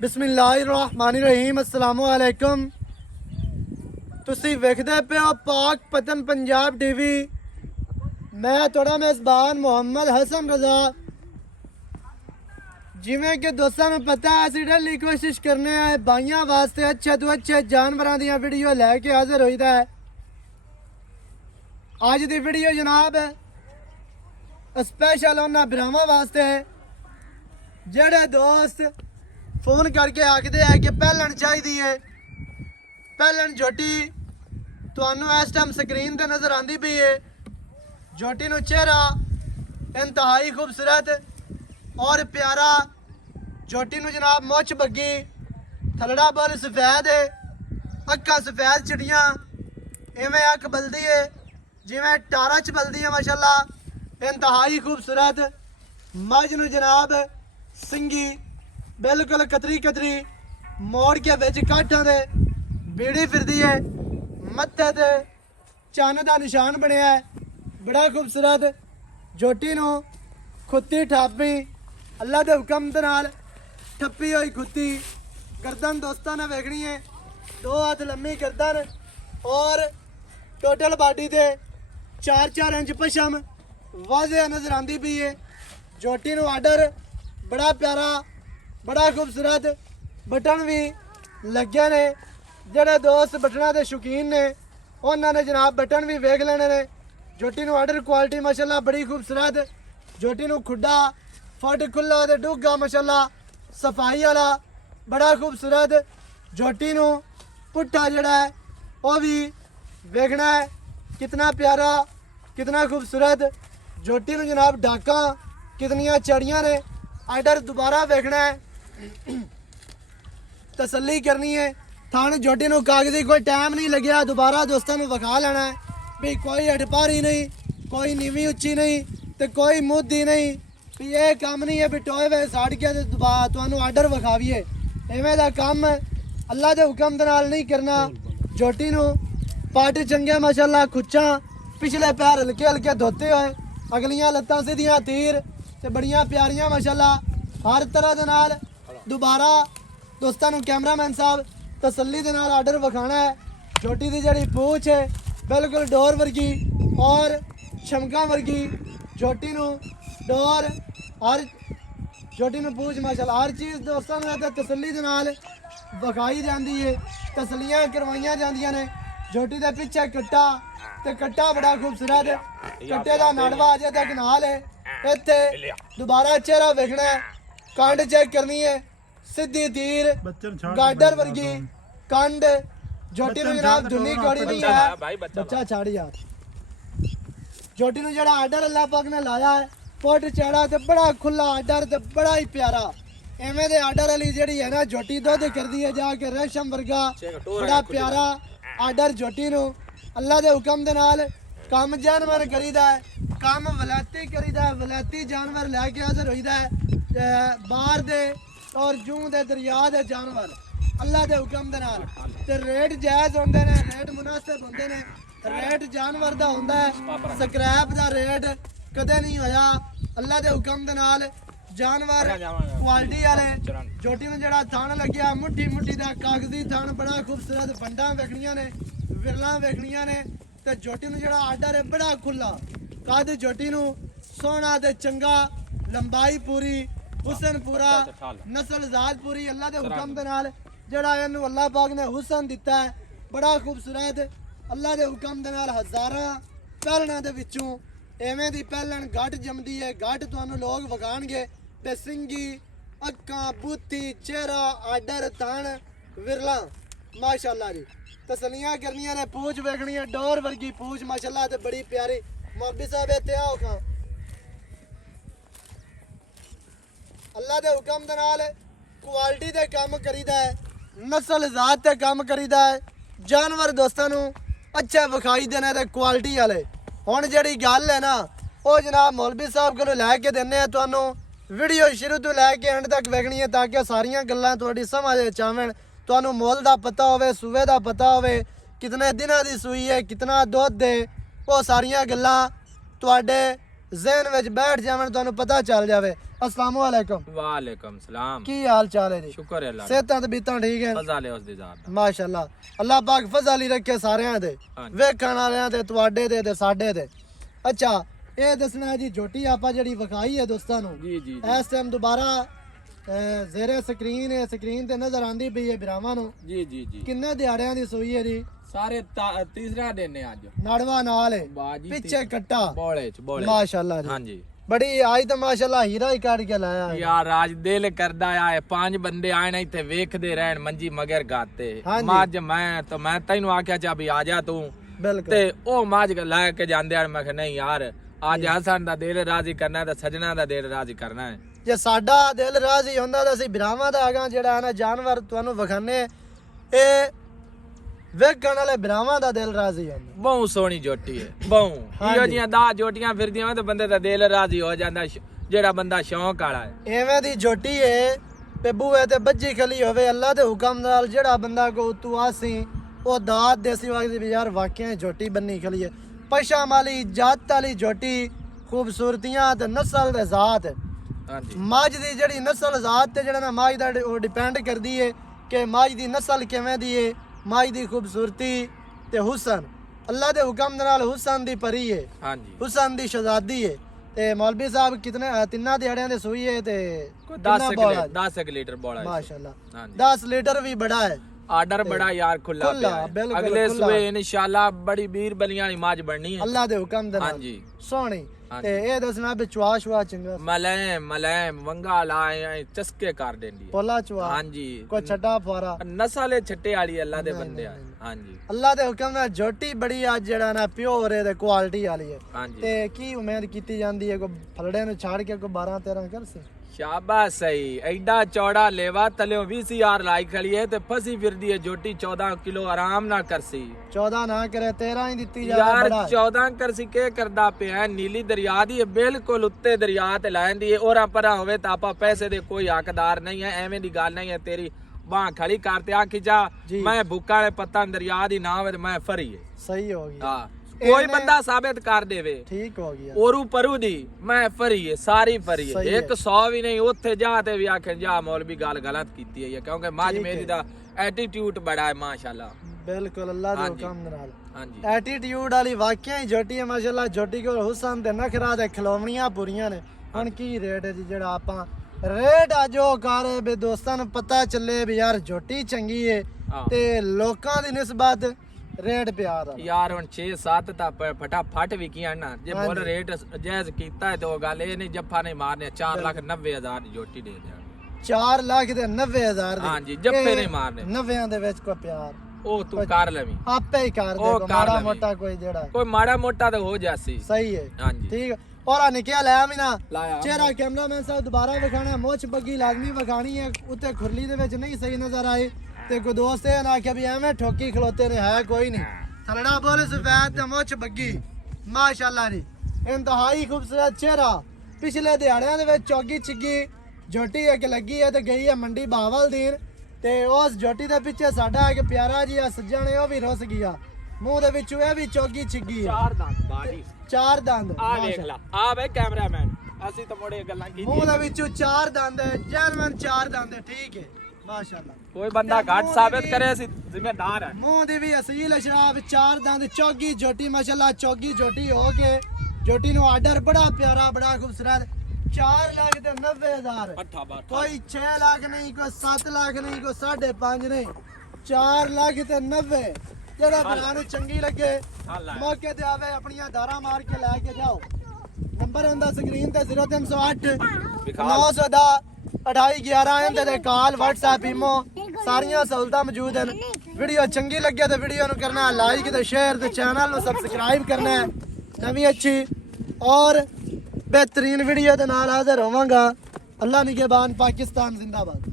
बिस्मिल्लाहिर्रहमानिर्रहीम अस्सलामु अलैकुम। तुसी वेखदे पे हो पाक पतन पंजाब टीवी। मैं थोड़ा मेज़बान मोहम्मद हसन रजा। जिमें कि दोस्तों में पता है असी डेली कोशिश करने हैं भाइयों वास्ते अच्छे तो अच्छे जानवरों दी वीडियो लैके हाजिर होईदा है। अज दी वीडियो जनाब स्पेशल उन्हां भरावां वास्ते है जेड़े दोस्त फोन करके आखते हैं कि पहलन चाहिए है। पहलन झोटी तुहानू इस टाइम स्क्रीन पर नज़र आती पई है। झोटी नू चेहरा इंतहाई खूबसूरत और प्यारा। झोटी नू जनाब मुछ बग्गी, थलड़ा बल सफेद है, अक्खां सफेद चिड़ियाँ इवें अख बलदी है जिवें टारा च बलदी है माशाल्लाह। इंतहाई खूबसूरत मझ नू जनाब सिंगी बिल्कुल कतरी कतरी मोड़ के बिच काठां दे बीड़ी फिरदी है। मत्थे ते चन्न दा निशान बनया है, बड़ा खूबसूरत। झोटी नू खुत्ती ठापी अल्लाह के हुक्म दे नाल ठप्पी हुई खुत्ती। गर्दन दोस्तों ने वेखनी है 2 हाथ लम्मी गर्दन और टोटल बॉडी दे 4-4 इंच पशम वाज़े नजर आती पई है। झोटी नू आर्डर बड़ा प्यारा, बड़ा खूबसूरत बटन भी लगे ने। जेड़े दोस्त बटना के शौकीन ने उन्होंने जनाब बटन भी वेख लेने ने। झोटी नू आर्डर क्वालिटी माशाल्लाह बड़ी खूबसूरत। झोटी नू खुड्डा फट खुला ते डूगा माशाल्लाह सफाई वाला बड़ा खूबसूरत। झोटी नू पुट्ठा जड़ा है वह भी वेखना है कितना प्यारा, कितना खूबसूरत। झोटी नू जनाब डाका कितनियां चढ़ियां ने। आर्डर दोबारा वेखना है, तसल्ली करनी है। थाने झोटी नू कागजी कोई टाइम नहीं लग्या, दोबारा दोस्तों को विखा लेना है भी कोई अटपारी नहीं, कोई नीवी उच्ची नहीं तो कोई मुद्दी नहीं। भी ये काम नहीं है भी टोए वे साड़ के तुहानू आर्डर विखावीए। इवें दा काम अल्लाह के हुक्म दे नाल नहीं करना। झोटी नू पट चंगे माशाल्लाह, खुच्चा पिछले पैर हल्के हल्के धोते हुए, अगलियां लत्तां सीधियां तीर ते बड़ियां प्यारियां माशाल्लाह हर तरह दे नाल। दोबारा दोस्तों को कैमरामैन साहब तसल्ली दे नाल आर्डर विखाना है। झोटी की जड़ी पूछ है बिल्कुल डोर वर्गी और छमका वर्गी। झोटी नू डोर हर झोटी नू पूछ माशाल्लाह हर चीज़ दोस्तों ने तसल्ली दे नाल विखाई जाती है, तसलियां करवाइया जांदियां ने। झोटी के पिछे कट्टा ते कट्टा बड़ा खूबसूरत। कट्टे का नाड़वा अजे तक नाल है। इत्थे दोबारा चेहरा वेखना है, कंड चेक करनी है, सीधी तीर गाडर वर्गी कंड। झोटी नू जनाब दुनी कौड़ी नहीं है, बच्चा छाड़ यार। झोटी नू जेड़ा आर्डर अल्लाह पाक ने लाया है पुट चढ़ा ते बड़ा खुला आर्डर ते बड़ा ही प्यारा। एवें दे आर्डर वाली जेड़ी है ना झोटी दुध करदी है जाके रेशम वर्गा बड़ा प्यारा आर्डर। झोटी नू अल्लाह के हुक्म दे नाल काम जानवर करीदा है, काम वलैती करीदा है। वलैती जानवर लैके हाजिर होईदा है बाहर दे और जूं दे दरिया दे जानवर अल्लाह के हुक्म दे नाल। ते रेट जायज़ होंदे ने, रेट मुनासिब होंदे ने। रेट जानवर दा होंदा है, स्क्रैप दा रेट कदे नहीं होया। अल्लाह के हुक्म दे नाल जानवर क्वालिटी वाले। झोटी में जड़ा थन लग्या मुट्ठी मुट्ठी दा कागजी थन बड़ा खूबसूरत। बंडा वेखनियां ने, विरला वेखनियां ने। ते झोटी में जड़ा आर्डर है बड़ा खुला कद। झोटी नू सोहना ते चंगा, लंबाई पूरी, हुसन पूरा, नस्ल जात पूरी। अल्लाह के हुक्म दे नाल जड़ा इनू अल्लाह पाक ने हुसन दिता है बड़ा खूबसूरत। अल्लाह के हुक्म दे नाल हज़ारां पहलना दे विचों एवें दी पहलन गट जमदी है। गट तुहानू लोग विखाणगे ते सिंगी अक्खां बूथी चेहरा आर्डर थन विरला माशाल्लाह जी। तसलियां करनियां ने, पूछ वेखनी है डोर वर्गी पूछ माशाल्लाह ते बड़ी प्यारी। मौलवी साहब इत्थे आओ खां। अल्लाह के हुक्म दे नाल क्वालिटी दे काम करीदा है, नस्ल जात ते काम करीदा है। जानवर दोस्तों नू अच्छे विखाई देने ते क्वालिटी वाले। हुण जिहड़ी गल है ना वो जनाब मौलवी साहब को लैके देने तुहानू। वीडियो शुरू तो लैके एंड तक वेखनी है ताकि सारियां गल्लां तुहाडी समझ च आवन। तुहानू मोल दा पता होवे, सूवे दा पता होवे, कितने दिनां दी सूई है, कितना दुध है, वो सारियां गल्लां तुहाडे ज़हन विच बैठ जावन तुहानू पता चल जावे। अस्सलामु अलैकुम। वालेकुम सलाम। की हाल चाल है जी? शुक्र है अल्लाह दा। सेहतां ते बीतां ठीक है? फज़ल है उस दी ज़ात दा। माशाअल्लाह अल्लाह पाक फज़ल ही रखे सारियां दे, हाँ जी। वेखण वालियां ते तुहाडे ते साडे ते। अच्छा ਇਹ ਦੱਸਣਾ ਜੀ ਝੋਟੀ ਆਪਾਂ ਜਿਹੜੀ ਵਿਖਾਈ ਹੈ ਦੋਸਤਾਂ ਨੂੰ जी जी ਇਸ ਟਾਈਮ ਦੁਬਾਰਾ ਜ਼ੇਰੇ ਸਕਰੀਨ ਤੇ ਨਜ਼ਰ ਆਂਦੀ ਪਈ ਹੈ ਭਰਾਵਾਂ ਨੂੰ। जी जी जी। ਕਿੰਨੇ ਦਿਹਾੜਿਆਂ ਦੀ ਸੂਈ ਹੈ ਜੀ? सारे तीसरा दिन है आज। ਨੜਵਾ ਨਾਲ ਹੈ, बाजी ਪਿੱਛੇ ਕੱਟਾ। बोले माशाअल्लाह जी। हाँ जी। बड़ी आज तो माशाअल्लाह हीरा ही काट के लाया है। यार आज दिल करदा है 5 बंदे आए ना इथे वेखदे रहन मंजी मगर गाते हाँ जी। मज मैं तैनू आख्या चा भी आ जा तू बिल्कुल ते ओ मज ला के जांदे आ मैं नहीं यार आज हसन दा दिल राजी करना है ते सजना दा दिल राजी करना है। ਜੇ ਸਾਡਾ ਦਿਲ ਰਾਜ਼ੀ ਹੁੰਦਾ ਤਾਂ ਅਸੀਂ ਭਰਾਵਾਂ ਦਾ ਆਗਾ ਜਿਹੜਾ ਹੈ ਨਾ ਜਾਨਵਰ ਤੁਹਾਨੂੰ ਵਿਖਾਣੇ ਇਹ ਵੇਖਣ ਵਾਲੇ ਭਰਾਵਾਂ ਦਾ ਦਿਲ ਰਾਜ਼ੀ ਹੁੰਦਾ। बहुत सोहनी जोटी है बहुत हाँ इहो जी। जियां 10 जोटियां फिरदियां ते बंदे दा दिल राजी हो जांदा जेड़ा बंदा शौक वाला है। ਐਵੇਂ ਦੀ ਝੋਟੀ ਏ ਤੇ ਬੂਹੇ ਤੇ ਬੱਜੀ ਖਲੀ ਹੋਵੇ ਅੱਲਾ ਦੇ ਹੁਕਮ ਨਾਲ ਜਿਹੜਾ ਬੰਦਾ ਕੋ ਉਤੋਂ ਆਸੀ ਉਹ ਦਾਤ ਦੇਸੀ ਵਕਤ ਦੀ ਯਾਰ ਵਾਕਿਆ ਝੋਟੀ ਬੰਨੀ ਖਲੀ ਹੈ। ਪਸ਼ਮ ਵਾਲੀ ਜਾਤ ਵਾਲੀ ਝੋਟੀ ਖੂਬਸੂਰਤੀਆਂ ਤੇ ਨਸਲ ਦੇ ਜ਼ਾਤ हाँ जी। ਮੱਝ ਦੀ ਜਿਹੜੀ ਨਸਲ ਜ਼ਾਤ ਤੇ ਜਿਹੜਾ ਨਾ ਮੱਝ ਦਾ ਉਹ ਡਿਪੈਂਡ ਕਰਦੀ ਏ ਕਿ ਮੱਝ ਦੀ ਨਸਲ ਕਿਵੇਂ ਦੀ ਏ, ਮੱਝ ਦੀ ਖੂਬਸੂਰਤੀ ਤੇ ਹੁਸਨ ਅੱਲਾ ਦੇ ਹੁਕਮ ਦੇ ਨਾਲ ਹੁਸਨ ਦੀ ਪਰੀ ਏ, हाँ जी। ਹੁਸਨ ਦੀ ਸ਼ਹਜ਼ਾਦੀ ਏ। ਤੇ ਮੌਲਵੀ ਸਾਹਿਬ ਕਿਤਨੇ ਤਿੰਨਾਂ ਦਿਹਾੜਿਆਂ ਦੇ ਸੂਈ ਏ ਤੇ 10 लीटर बोला है। माशाल्लाह हाँ जी। 10 लीटर भी बड़ा है। आर्डर बड़ा यार खुला खुला, पिया है। बिल्कुल अगले खुला। सुबह इंशाल्लाह बड़ी बीर बलियां माज बननी है। अल्लाह दे हुकम दे हाँ नाल जी। सोहनी हाँ ते ए दसना भी चुआ शुआ चंगा मलैम वंगा लाए चस्के कर देंदी है। पोला चुआ हाँ जी। को छटा फवारा नस्ल छट्टे वाली अल्लाह दे बंदे नहीं, आ। हाँ जी। अल्लाह दे हुकम नाल झोटी बड़ी आज जेड़ा ना प्योर है ते क्वालिटी वाली है। हाँ जी। ते की उम्मीद कीती जांदी है को फलड़े नु छाड़ के को 12 13 कर से शाबाश सही एडा चौड़ा लेवा तले 20,000 लाई खड़ी है ते फसी फिरदी है जोटी 14 किलो आराम ना करसी 14 ना करे 13 ही दित्ती जा यार बड़ा 14 करसी के करदा पे है नीली दरिया दी है बिल्कुल उत्ते दरिया ते लैंदी है ओरा परा होवे ता आपा पैसे दे कोई हकदार नहीं है एवें दी गल नहीं है तेरी बाह खड़ी करते आखी जा जी। मैं भुक्का ने पत्ता दरिया दी ना होवे ते मैं फरी है। सही हो गया। हां कोई बंदा साबित कर देवे ठीक हो गया। ओरू परू दी मैं फरी है सारी फरी है सही है। 100 भी नहीं उत्थे जाते भी आखे जा मौलवी गल गलत कीती है क्योंकि माज ठीक मेरी है। दा एटीट्यूड बड़ा है माशाल्लाह। बिल्कुल अल्लाह दे हाँ जी। हुकम दे नाल हाँ जी। एटीट्यूड वाली वाकई ही झोटी है माशाल्लाह। झोटी को हुसन ते नखरा ते खिलौवणियां पूरियां ने। हुन की रेट है जी जेड़ा आपां रेट अजो कर बे दोस्तां नूं पता चले भी यार झोटी चंगी है हाँ। ते लोकां दी निस्बत रेट प्यार आ यार हुन 6-7 ता फटाफट भी किया ना जे हाँ बोल जी। रेट जायज कीता है तो गल ये नहीं जफ्फा नहीं मारने 4,90,000 ਦੀ ਜੋਟੀ ਦੇ ਦਿਆਂ 4 ਲੱਖ ਤੇ 90,000 हाँ जी, जप्पे नहीं मारने। 90 ਦੇ ਵਿੱਚ ਕੋਈ ਪਿਆਰ ਉਹ ਤੂੰ ਕਰ ਲਵੀਂ ਆਪੇ ਹੀ ਕਰ ਦੇ ਉਹ ਕੋਈ ਕਰ ਮਾੜਾ ਲਵੀਂ। ਮੋਟਾ ਕੋਈ ਜਿਹੜਾ ਕੋਈ ਮਾੜਾ ਮੋਟਾ ਤਾਂ ਹੋ ਜਾਸੀ। ਸਹੀ ਹੈ। हाँ जी। ठीक है और आ निकल लाया भी ना लाया। चेहरा कैमरामैन साहब दोबारा विखाना मोच बग्गी लाजमी विखानी है उत्ते खुरली दे विच नहीं सही नजर आए ते कोई दोस्त है ना आखे भी एवें ठोकी खलोते ने है कोई नहीं थलड़ा बोल सफेद ते मोच बग्गी माशाल्लाह नी इंतहाई खूबसूरत चेहरा पिछले दिहाड़ियां दे विच चौगी चिग्गी झोटी एक लगी है ते गई है मंडी बावलदीन ते उस झोटी दे पिछे साडा एक प्यारा जी सज्जन है वो भी रुस गया मूंह दे विचों ਇਹ ਵੀ ਚੌਗੀ ਚਿੱਗੀ ਹੈ 4 ਦੰਦ ਬਾਜੀ 4 ਦੰਦ ਆ ਵੇਖ ਲੈ ਆ ਵੇ ਕੈਮਰਾਮੈਨ ਅਸੀਂ ਤਾਂ ਮੋੜੇ ਗੱਲਾਂ ਕੀਤੀ ਮੂੰਹ ਦੇ ਵਿੱਚੋਂ 4 ਦੰਦ ਹੈ ਜੈਨੂਇਨ 4 ਦੰਦ ਹੈ ਠੀਕ ਹੈ ਮਾਸ਼ਾਅੱਲਾ ਕੋਈ ਬੰਦਾ ਘੱਟ ਸਾਬਿਤ ਕਰੇ ਅਸੀਂ ਜ਼ਿੰਮੇਦਾਰ ਹੈ। ਮੂੰਹ ਦੀ ਵੀ ਅਸਲੀਲ ਅਸ਼ਰਾਫ 4 ਦੰਦ ਚੌਗੀ ਝੋਟੀ ਮਾਸ਼ਾਅੱਲਾ ਚੌਗੀ ਝੋਟੀ ਹੋ ਕੇ ਝੋਟੀ ਨੂੰ ਆਰਡਰ ਬੜਾ ਪਿਆਰਾ ਬੜਾ ਖੂਬਸੂਰਤ 4 ਲੱਖ ਤੇ 90,000 ਪੱਠਾ ਬਾਠਾ ਕੋਈ 6 ਲੱਖ ਨਹੀਂ ਕੋਈ 7 ਲੱਖ ਨਹੀਂ ਕੋਈ 5.5 ਨਹੀਂ 4 ਲੱਖ ਤੇ 90 ਜਿਹੜਾ ਬਣਾ ਨੂੰ ਚੰਗੀ ਲੱਗੇ ਮੌਕੇ ਤੇ ਆਵੇ ਆਪਣੀਆਂ ਧਾਰਾਂ ਮਾਰ ਕੇ ਲੈ ਕੇ ਜਾਓ। ਨੰਬਰ ਹੁੰਦਾ ਸਕਰੀਨ ਤੇ 0308 910 2811 ਇਹਦੇ ਤੇ ਕਾਲ WhatsApp ਈਮੋ ਸਾਰੀਆਂ ਸਹੂਲਤਾਂ ਮੌਜੂਦ ਹਨ। ਵੀਡੀਓ ਚੰਗੀ ਲੱਗੇ ਤਾਂ ਵੀਡੀਓ ਨੂੰ ਕਰਨਾ ਲਾਈਕ ਤੇ ਸ਼ੇਅਰ ਤੇ ਚੈਨਲ ਨੂੰ ਸਬਸਕ੍ਰਾਈਬ ਕਰਨਾ ਹੈ। ਨਵੀਂ ਅੱਛੀ ਔਰ बेहतरीन वीडियो के नाल हाजिर होवांगा। अल्लाह निगहबान पाकिस्तान जिंदाबाद।